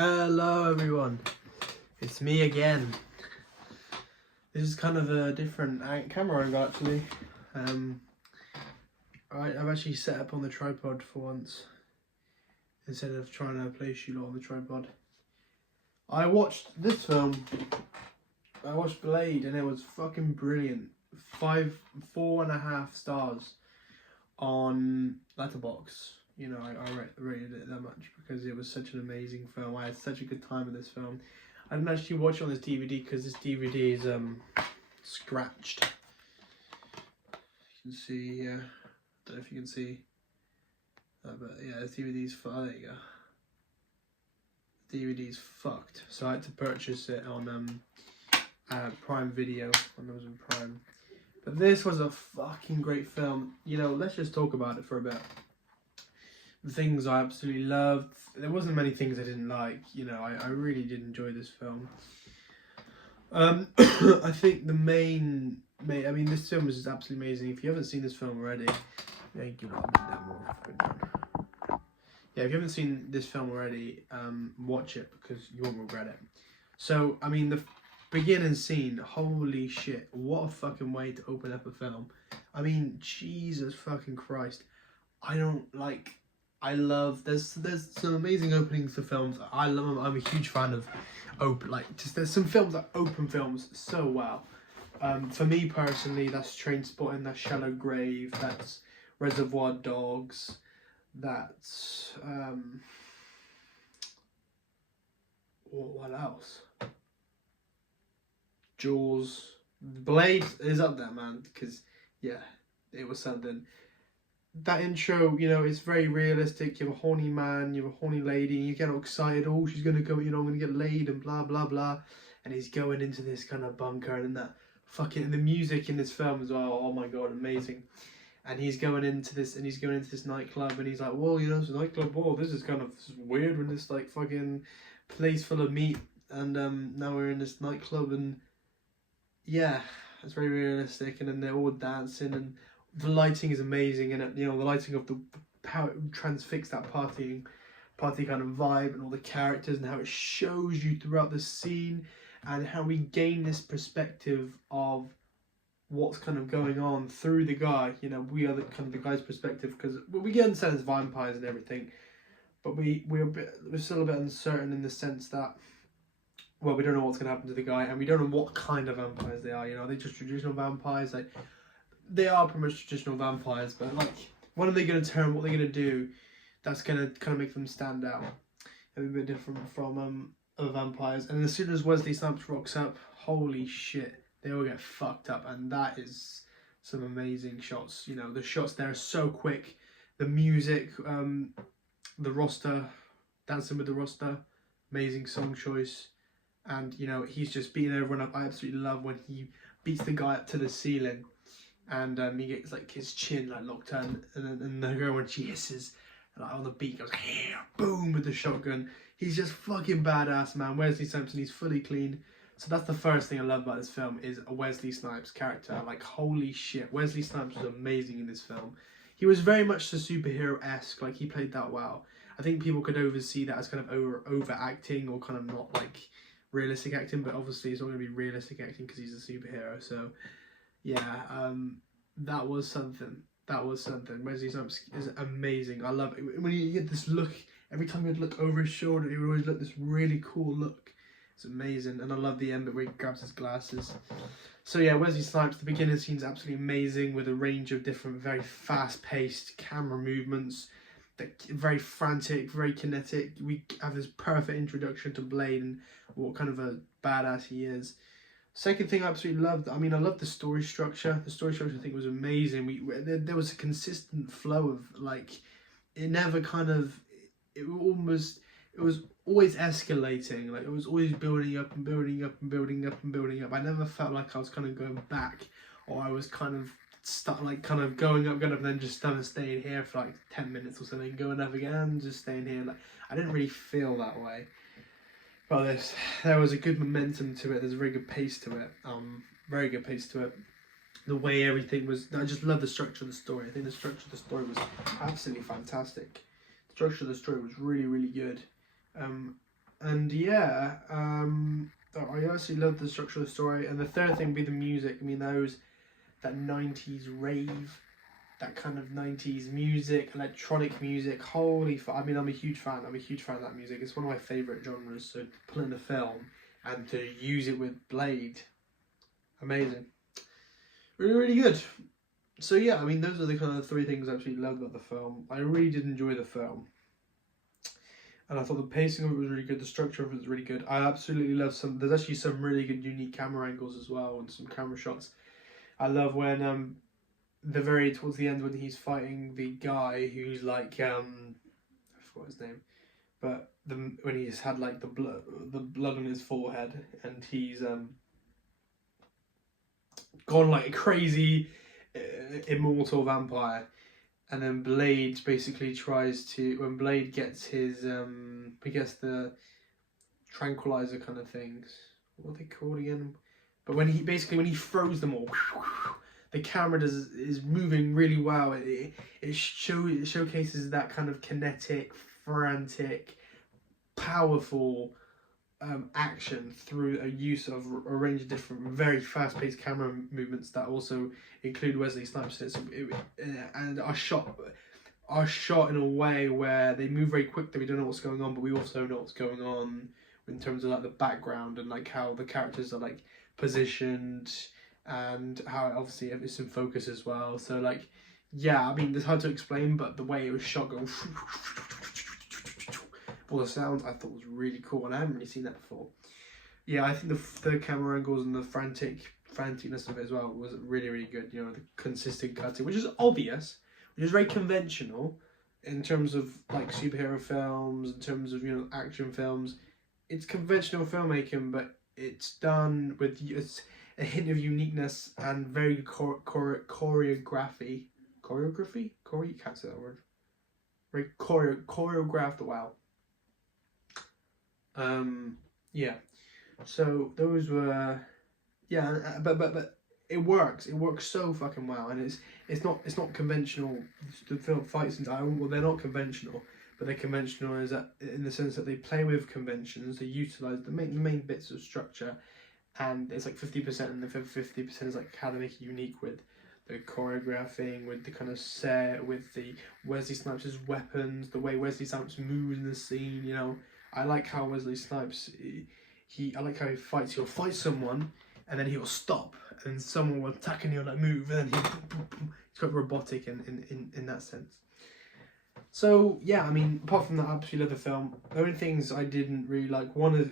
Hello everyone, it's me again. This is kind of a different camera angle actually. I've actually set up on the tripod for once instead of trying to place you lot on the tripod. I watched this film, I watched Blade, and it was fucking brilliant. 4.5 stars on Letterboxd. You know, I rated it that much because it was such an amazing film. I had such a good time with this film. I didn't actually watch it on this DVD because this DVD is scratched. You can see here. Don't know if you can see. But yeah, this DVD's there you go. The DVD's fucked. So I had to purchase it on Prime Video, on Amazon Prime. But this was a fucking great film. You know, let's just talk about it for a bit. The things I absolutely loved. There wasn't many things I didn't like. You know, I really did enjoy this film. I think the main, I mean, this film is just absolutely amazing. If you haven't seen this film already, thank you. Yeah, if you haven't seen this film already, watch it because you won't regret it. So, I mean, the beginning scene, holy shit, what a fucking way to open up a film. I mean, Jesus fucking Christ. There's some amazing openings to films. I'm a huge fan of there's some films that open films so well. For me personally, that's Trainspotting, that's Shallow Grave, that's Reservoir Dogs, that's what else? Jaws. Blade is up there, man, because yeah, it was something. That intro, you know, it's very realistic. You have a horny man, you have a horny lady, and you get all excited. Oh, she's gonna go, you know, I'm gonna get laid and blah blah blah. And he's going into this kind of bunker, and then the music in this film as well. Oh my god, amazing! And he's going into this, nightclub, and he's like, "Whoa, you know, it's a nightclub. Whoa, this is kind of weird when this like fucking place full of meat, and now we're in this nightclub, and yeah, it's very realistic. And then they're all dancing and." The lighting is amazing, and you know the lighting of how it transfixes that party kind of vibe, and all the characters, and how it shows you throughout the scene, and how we gain this perspective of what's kind of going on through the guy. You know, we are the guy's perspective because we get understand as vampires and everything, but we're still a bit uncertain in the sense that. Well, we don't know what's going to happen to the guy, and we don't know what kind of vampires they are. You know, are they just traditional vampires? Like, they are pretty much traditional vampires, but like, when are they going to turn? What are they going to do? That's going to kind of make them stand out, a bit different from other vampires. And as soon as Wesley Snipes rocks up, holy shit, they all get fucked up, and that is some amazing shots. You know, the shots there are so quick. The music, the roster, Dancing with the Roster, amazing song choice, and you know he's just beating everyone up. I absolutely love when he beats the guy up to the ceiling. And he gets like his chin like locked in, and the girl when she hisses like on the beat goes boom with the shotgun. He's just fucking badass, man. Wesley Snipes, he's fully clean. So that's the first thing I love about this film is a Wesley Snipes character. Like holy shit, Wesley Snipes was amazing in this film. He was very much the superhero-esque. Like he played that well. I think people could oversee that as kind of overacting or kind of not like realistic acting, but obviously it's not going to be realistic acting because he's a superhero. So. Yeah, that was something. Wesley Snipes is amazing. I love it. When you get this look, every time you'd look over his shoulder, he would always look this really cool look. It's amazing. And I love the end bit where he grabs his glasses. So yeah, Wesley Snipes, the beginning scene's absolutely amazing with a range of different, very fast-paced camera movements. Very frantic, very kinetic. We have this perfect introduction to Blade and what kind of a badass he is. Second thing I absolutely loved, I mean, I loved the story structure. The story structure I think was amazing. There was a consistent flow of, like, it never kind of, it was always escalating. Like, it was always building up and building up and building up and building up. I never felt like I was kind of going back, or I was kind of kind of going up, and then just staying here for like 10 minutes or something, going up again, just staying here. Like, I didn't really feel that way. Well, there was a good momentum to it. There's a very good pace to it. Very good pace to it. The way everything was, I just love the structure of the story. I think the structure of the story was absolutely fantastic. The structure of the story was really, really good. And yeah, I actually love the structure of the story. And the third thing would be the music. I mean, that 90s rave, that kind of 90s music, electronic music. I mean, I'm a huge fan. I'm a huge fan of that music. It's one of my favourite genres. So to put in a film and to use it with Blade, amazing. Really, really good. So yeah, I mean, those are the kind of three things I absolutely loved about the film. I really did enjoy the film. And I thought the pacing of it was really good, the structure of it was really good. I absolutely love there's actually some really good unique camera angles as well, and some camera shots. I love when towards the end when he's fighting the guy who's like I forgot his name, but when he's had like the blood on his forehead, and he's gone like a crazy immortal vampire. And then Blade basically tries to, when Blade gets his he gets the tranquilizer kind of things, what are they called again? But when he throws them all, the camera is moving really well. It showcases that kind of kinetic, frantic, powerful action through a use of a range of different very fast-paced camera movements that also include Wesley Snipes. And are shot in a way where they move very quickly. We don't know what's going on, but we also know what's going on in terms of like the background and like how the characters are like positioned, and how obviously it's in focus as well. So like, yeah, I mean, it's hard to explain, but the way it was shot, going all the sounds, I thought was really cool, and I haven't really seen that before. Yeah, I think the camera angles and the franticness of it as well was really, really good. You know, the consistent cutting, which is obvious, which is very conventional in terms of like superhero films, in terms of, you know, action films. It's conventional filmmaking, but it's done with a hint of uniqueness and very choreography. You can't say that word. Very choreographed well. Yeah. So those were, yeah, but it works. It works so fucking well, and it's not conventional. The film fights well, they're not conventional, but they're conventional is that in the sense that they play with conventions. They utilize the main bits of structure, and it's like 50%, and the 50% is like how they make it unique with the choreographing, with the kind of set, with the Wesley Snipes' weapons, the way Wesley Snipes moves in the scene. You know, I like how Wesley Snipes, I like how he fights. He'll fight someone, and then he'll stop, and someone will attack, and he'll like move, and then he's quite robotic in that sense. So yeah, I mean, apart from that, I absolutely love the film. The only things I didn't really like, one is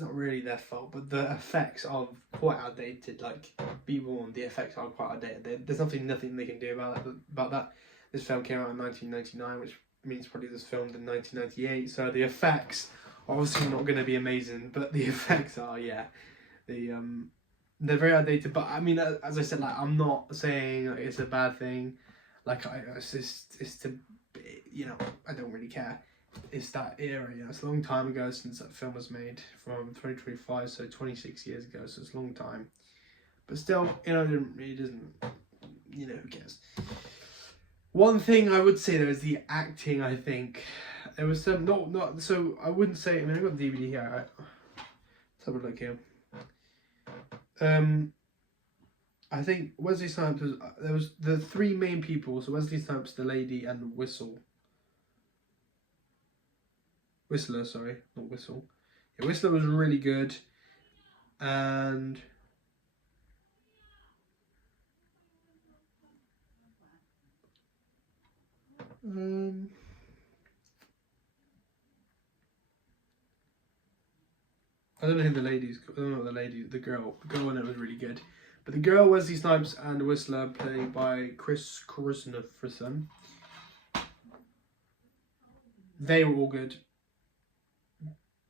not really their fault, but the effects are quite outdated. Like, be warned, the effects are quite outdated. There's nothing they can do about that. This film came out in 1999, which means probably this filmed in 1998. So the effects are obviously not going to be amazing, but the effects are, yeah, they're very outdated. But I mean, as I said, like, I'm not saying like, it's a bad thing. Like, it's to, you know, I don't really care. It's that era, you know, it's a long time ago since that film was made, from 2025, so 26 years ago, so it's a long time. But still, you know, it doesn't, you know, who cares? One thing I would say though is the acting. I think there was some not so I wouldn't say. I mean, I've got the DVD here. Let's have a look here. I think Wesley Snipes there was the three main people. So Wesley Snipes, the lady, and Whistler. Sorry, not Whistle. Yeah, Whistler was really good, and I don't know who the ladies. I don't know the lady. The girl in it was really good. But the girl, Wesley Snipes, and Whistler, played by Chris Christopherson. They were all good,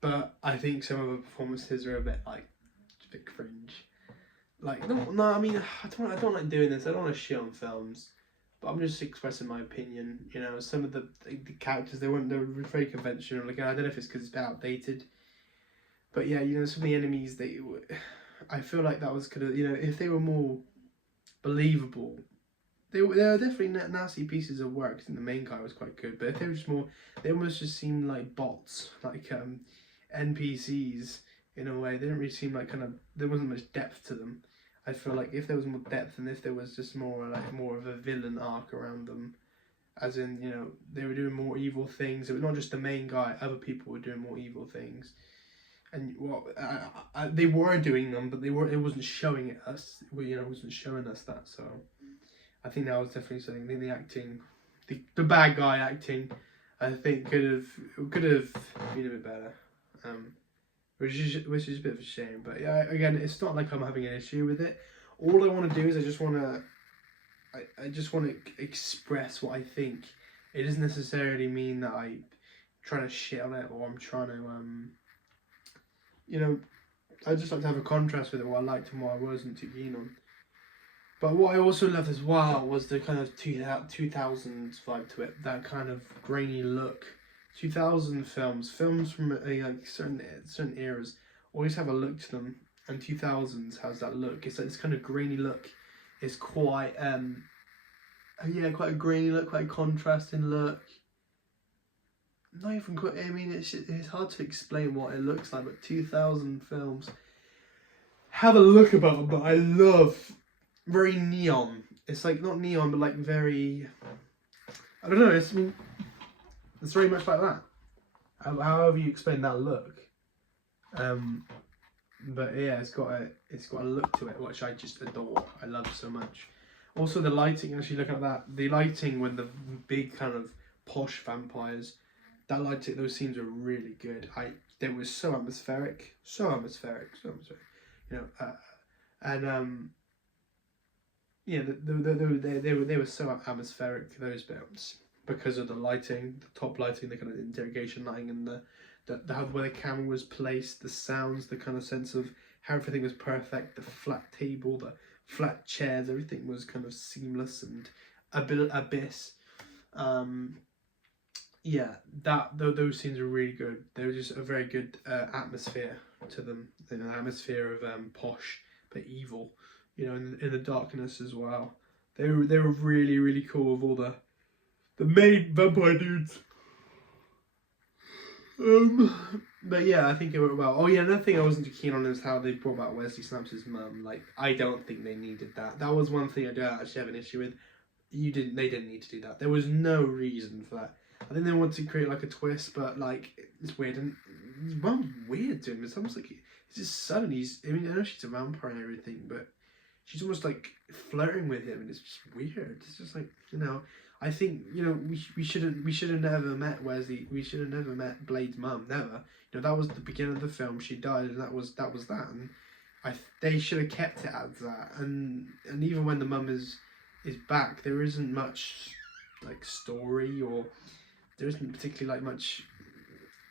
but I think some of the performances are a bit cringe. Like, no, I mean, I don't like doing this. I don't want to shit on films, but I'm just expressing my opinion. You know, some of the characters, they were very conventional. Again, I don't know if it's because it's a bit outdated, but yeah, you know, some of the enemies, I feel like that was kind of, you know, if they were more believable, they were definitely nasty pieces of work. And the main guy was quite good, but if they were just more, they almost just seemed like bots. Like NPCs in a way. They didn't really seem like there wasn't much depth to them. I feel like if there was more depth and if there was just more of a villain arc around them, as in, you know, they were doing more evil things. It was not just the main guy, other people were doing more evil things. And they were doing them, but it wasn't showing it us. You know, it wasn't showing us that. So I think that was definitely something. I think the acting, the bad guy acting, I think could have been a bit better. Which is a bit of a shame. But yeah, again, it's not like I'm having an issue with it. All I want to do is I just want to express what I think. It doesn't necessarily mean that I'm trying to shit on it or I'm trying to you know, I just like to have a contrast with it, what I liked and what I wasn't too keen on. But what I also loved as well was the kind of 2000s vibe to it, that kind of grainy look. 2000 films from like certain eras always have a look to them, and 2000s has that look. It's like this kind of grainy look. It's quite quite a grainy look, quite a contrasting look. Not even quite. I mean, it's hard to explain what it looks like, but 2000 films have a look about them that I love. Very neon. It's like not neon, but like very. I don't know. It's very much like that. However you explain that look. But yeah, it's got a look to it which I just adore. I love so much. Also the lighting. Actually, looking at that, the lighting when the big kind of posh vampires. That lighting, those scenes were really good. They were so atmospheric. You know, yeah, they were so atmospheric, those bits, because of the lighting, the top lighting, the kind of interrogation lighting, and the how where the camera was placed, the sounds, the kind of sense of how everything was perfect, the flat table, the flat chairs, everything was kind of seamless and a bit abyss. Yeah, those scenes were really good. They were just a very good atmosphere to them. You know, atmosphere of posh but evil. You know, in the darkness as well. They were really, really cool with all the main vampire dudes. But yeah, I think it went well. Oh yeah, another thing I wasn't too keen on is how they brought back Wesley Snipes' mum. Like, I don't think they needed that. That was one thing I don't actually have an issue with. They didn't need to do that. There was no reason for that. I think they want to create like a twist, but like it's weird, and his mum's weird to him. It's almost like it's his son. I know she's a vampire and everything, but she's almost like flirting with him, and it's just weird. It's just like, you know, I think, you know, we should have never met Wesley. We should have never met Blade's mum. Never. You know, that was the beginning of the film. She died, and that was that. And they should have kept it as that. And even when the mum is back, there isn't much like story, or there isn't particularly like much.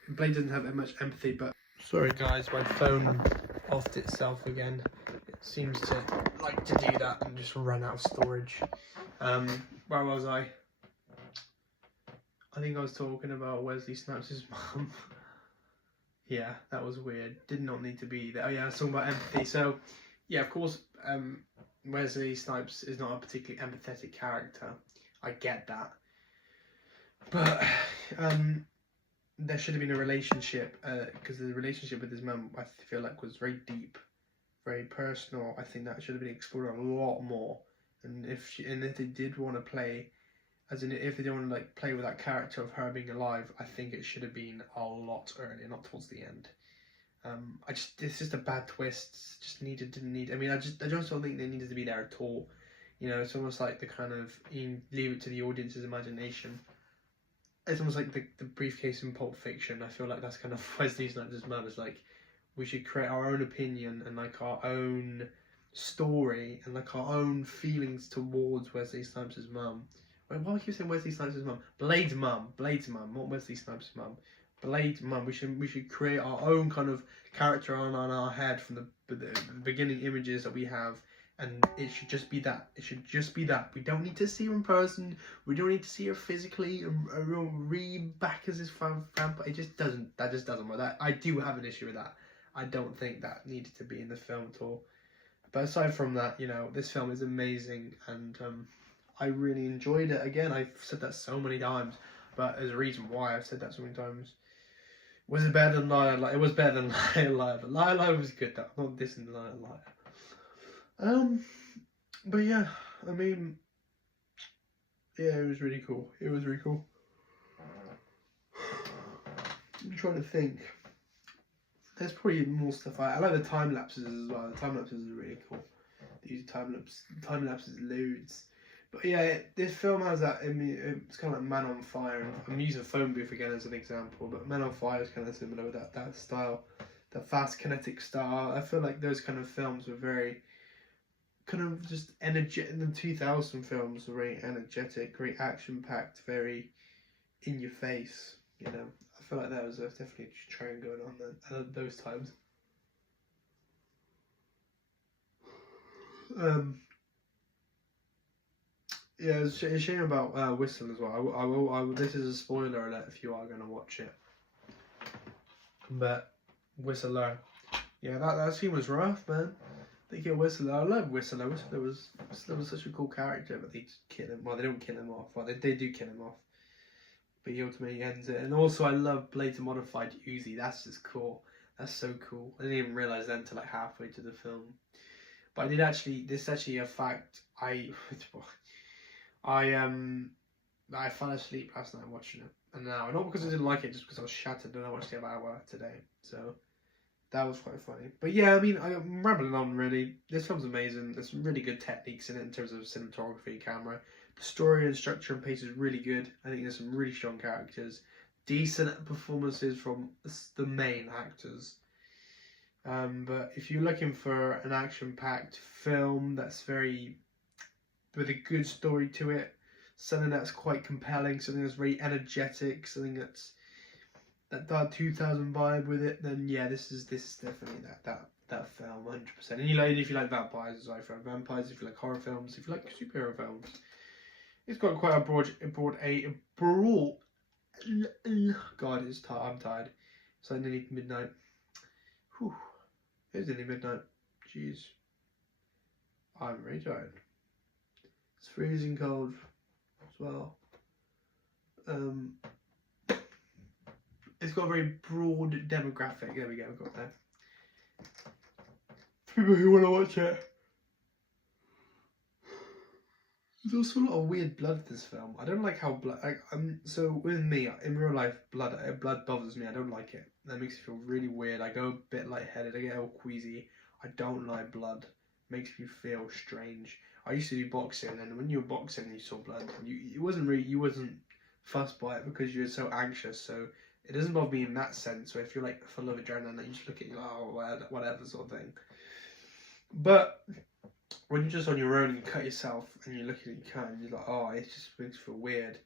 Blade doesn't have that much empathy. But sorry guys, my phone offed itself again. It seems to like to do that and just run out of storage. Where was I? I think I was talking about Wesley Snipes' mum. Yeah, that was weird. Did not need to be there. Oh yeah, I was talking about empathy. So yeah, of course, Wesley Snipes is not a particularly empathetic character. I get that. But there should have been a relationship, because the relationship with his mum, I feel like, was very deep, very personal. I think that should have been explored a lot more. And if they did want to play, as in if they did want to like play with that character of her being alive, I think it should have been a lot earlier, not towards the end. It's just a bad twist. Didn't need. I mean, I just don't think they needed to be there at all. You know, it's almost like the kind of leave it to the audience's imagination. It's almost like the briefcase in Pulp Fiction. I feel like that's kind of Wesley Snipes' mum. It's like we should create our own opinion and like our own story and like our own feelings towards Wesley Snipes' mum. Why do I keep saying Wesley Snipes' mum? Blade's mum, not Wesley Snipes' mum. Blade's mum. We should create our own kind of character on our head from the beginning images that we have. And it should just be that. It should just be that. We don't need to see her in person. We don't need to see her physically. Back as his vampire. It just doesn't. That just doesn't work. I do have an issue with that. I don't think that needed to be in the film at all. But aside from that, you know, this film is amazing, and I really enjoyed it. Again, I've said that so many times, but there's a reason why I've said that so many times. Was it better than Liar Liar? It was better than Liar Liar, but Liar Liar was good though. I'm not dissing Liar Liar. But yeah, I mean, yeah, it was really cool. It was really cool. I'm trying to think. There's probably more stuff. I like the time lapses as well. The time lapses are really cool. They use time lapses loads. But yeah, this film has that. I mean, it's kind of like Man on Fire. I'm using Phone Booth again as an example, but Man on Fire is kind of similar with that style, that fast kinetic style. I feel like those kind of films were very kind of just energetic. The 2000 films were very energetic, very action packed, very in your face. You know, I feel like that was definitely a trend going on then at those times. Yeah, it's a shame about Whistle as well. I will. This is a spoiler alert if you are going to watch it. But Whistler, yeah, that scene was rough, man. They kill Whistler. I love Whistler. Whistler was such a cool character, but they just kill him. Well, they don't kill him off. Well, they do kill him off, but he ultimately ends it. And also, I love Blade Modified Uzi. That's just cool. That's so cool. I didn't even realize that until like halfway to the film. But I did actually. This is actually a fact. I fell asleep last night watching it, and now not because I didn't like it, just because I was shattered and I watched it about hour today. So that was quite funny. But yeah, I mean, I'm rambling on really. This film's amazing. There's some really good techniques in it in terms of cinematography and camera. The story and structure and pace is really good. I think there's some really strong characters, decent performances from the main actors. But if you're looking for an action-packed film that's with a good story to it, something that's quite compelling, something that's very energetic, something that's that 2000 vibe with it, then yeah, this is definitely that film, 100%. And if you like vampires, if you like vampires, if you like horror films, if you like superhero films, it's got quite a broad. God, I'm tired. It's like nearly midnight. Whew. It's nearly midnight. Jeez, I'm very tired. It's freezing cold as well. It's got a very broad demographic. There we go, got that. For people who want to watch it. There's also a lot of weird blood in this film. I don't like how blood. So with me in real life, blood bothers me. I don't like it. That makes me feel really weird. I go a bit lightheaded. I get all queasy. I don't like blood. It makes me feel strange. I used to do boxing, and when you were boxing and you saw blood, you wasn't fussed by it because you were so anxious. So it doesn't bother me in that sense. So if you're like full of adrenaline, you just look at you like, oh, whatever sort of thing. But when you're just on your own and you cut yourself and you're looking at your cut and you're like, oh, it just makes me feel weird.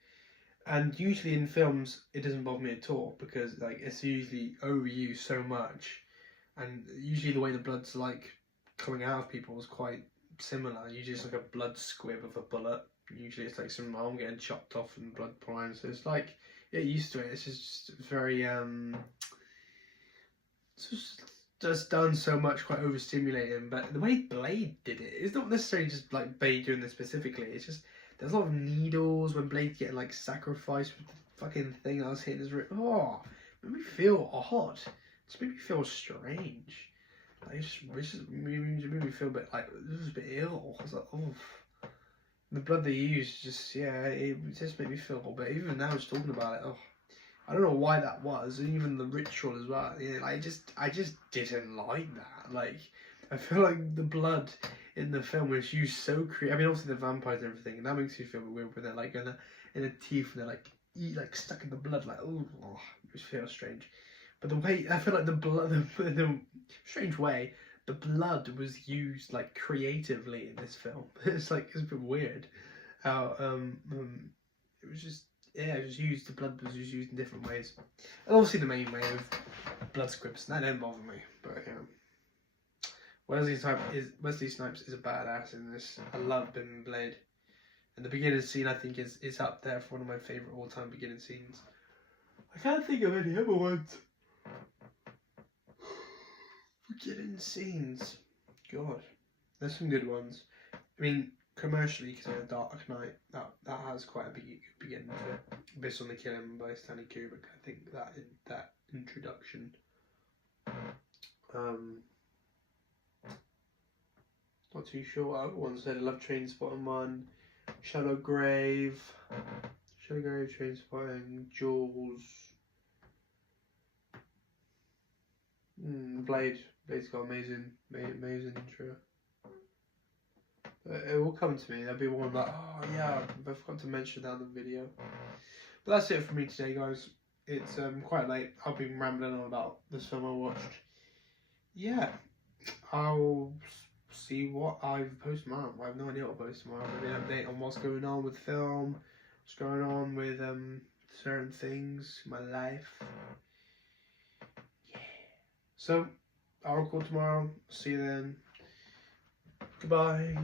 And usually in films, it doesn't bother me at all because like it's usually overused so much, and usually the way the blood's like coming out of people is quite similar. Usually it's like a blood squib of a bullet. Usually it's like some arm getting chopped off and blood pouring. So it's like get used to it. It's just very it's just done so much, quite overstimulating. But the way Blade did it, it's not necessarily just like Blade doing this specifically. It's just there's a lot of needles when Blade's getting like sacrificed with the fucking thing that was hitting his rib. Oh, it made me feel odd. It just made me feel strange. Like it just made me feel a bit like this was a bit ill. I was like, oh. The blood they used just it just made me feel a little bit. Even now, just talking about it, oh. I don't know why that was, and even the ritual as well. Yeah, I just didn't like that. Like, I feel like the blood in the film was used so creative. I mean, obviously the vampires and everything, and that makes you feel weird when they're like in the teeth and they're like stuck in the blood, like oh, it just feels strange. But the way I feel like the blood, the strange way the blood was used like creatively in this film. It's a bit weird how it was just. Yeah, it was used. The blood was just used in different ways. And obviously, the main way of blood scripts. That don't bother me. But Wesley Snipes is a badass in this. I love him in Blade. And the beginning scene, I think, is up there for one of my favourite all-time beginning scenes. I can't think of any other ones. Beginning scenes. God, there's some good ones. I mean, commercially, because Dark Knight, that has quite a big beginning to it. Based on the Killing by Stanley Kubrick, I think that introduction. Not too sure what other ones said. I love Trainspotting 1, Shallow Grave, Trainspotting, Jaws, Blade. Blade's got amazing intro. It will come to me. There'll be one like, oh yeah, I forgot to mention that in the video. But that's it for me today, guys. It's quite late. I've been rambling on about this film I watched. Yeah, I'll see what I post tomorrow. I have no idea what I'll post tomorrow. I'll give an update on what's going on with film, what's going on with certain things, my life. Yeah. So I'll record tomorrow. See you then. Goodbye.